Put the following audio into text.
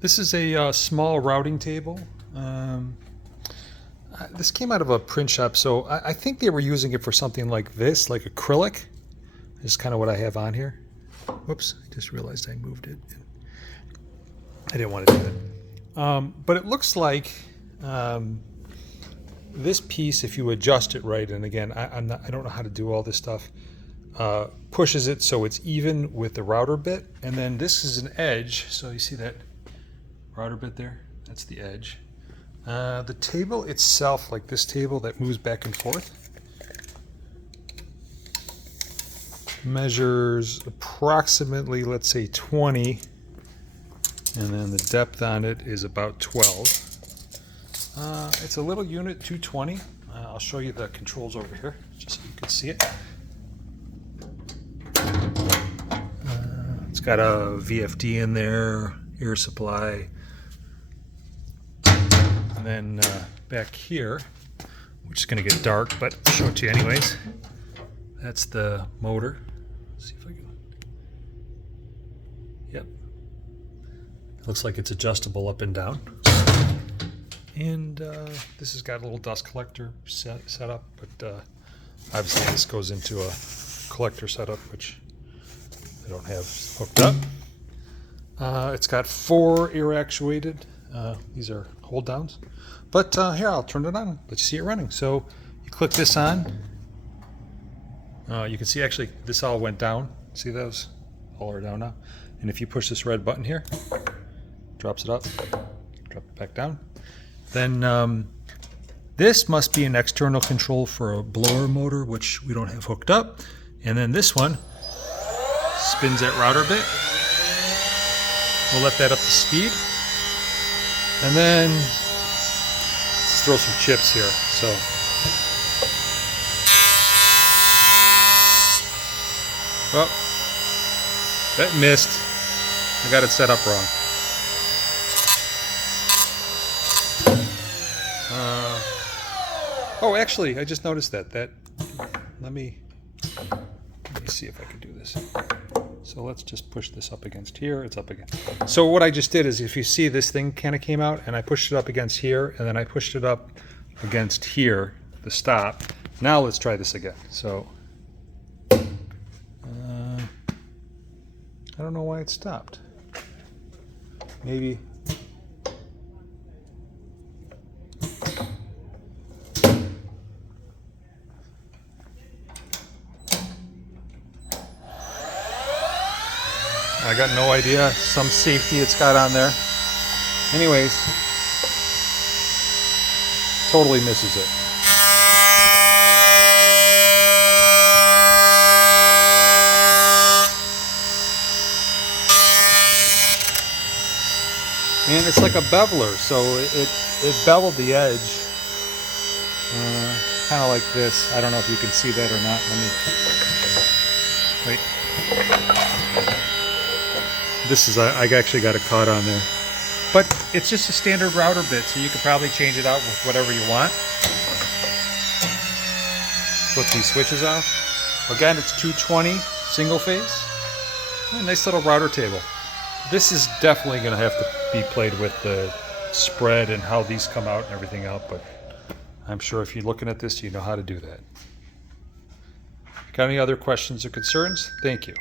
This is a small routing table. This came out of a print shop, so I think they were using it for something like this, like acrylic. This is kind of what I have on here. Whoops, I just realized I moved it. I didn't want to do that. But it looks like this piece, if you adjust it right, and again, I don't know how to do all this stuff, pushes it so it's even with the router bit. And then this is an edge, so you see that router bit there? That's the edge. The table itself, like this table that moves back and forth, measures approximately, let's say 20, and then the depth on it is about 12. It's a little unit, 220. I'll show you the controls over here, just so you can see it. It's got a VFD in there, air supply. And then back here, which is going to get dark, but I'll show it to you anyways. That's the motor. Let's see if I can. Yep. Looks like it's adjustable up and down. And this has got a little dust collector set up, but obviously this goes into a collector setup, which I don't have hooked up. It's got 4 air actuated. These are hold downs. But here, I'll turn it on. Let's see it running. So you click this on. You can see actually this all went down. See those? All are down now. And if you push this red button here, drops it up, drop it back down. Then this must be an external control for a blower motor, which we don't have hooked up. And then this one spins that router bit. We'll let that up to speed. And then let's throw some chips here. So well, that missed. I got it set up wrong. Oh, actually, I just noticed that. Let me see if I can do this. So let's just push this up against here. It's up again. So what I just did is, if you see, this thing kind of came out, and I pushed it up against here, and then I pushed it up against here, the stop. Now let's try this again. So I don't know why it stopped. Maybe. I got no idea. Some safety it's got on there. Anyways, totally misses it. And it's like a beveler, so it beveled the edge, kind of like this. I don't know if you can see that or not. Let me wait. This is, I actually got it caught on there. But it's just a standard router bit, so you could probably change it out with whatever you want. Flip these switches off. Again, it's 220 single phase. A nice little router table. This is definitely going to have to be played with the spread and how these come out and everything else, but I'm sure if you're looking at this, you know how to do that. Got any other questions or concerns? Thank you.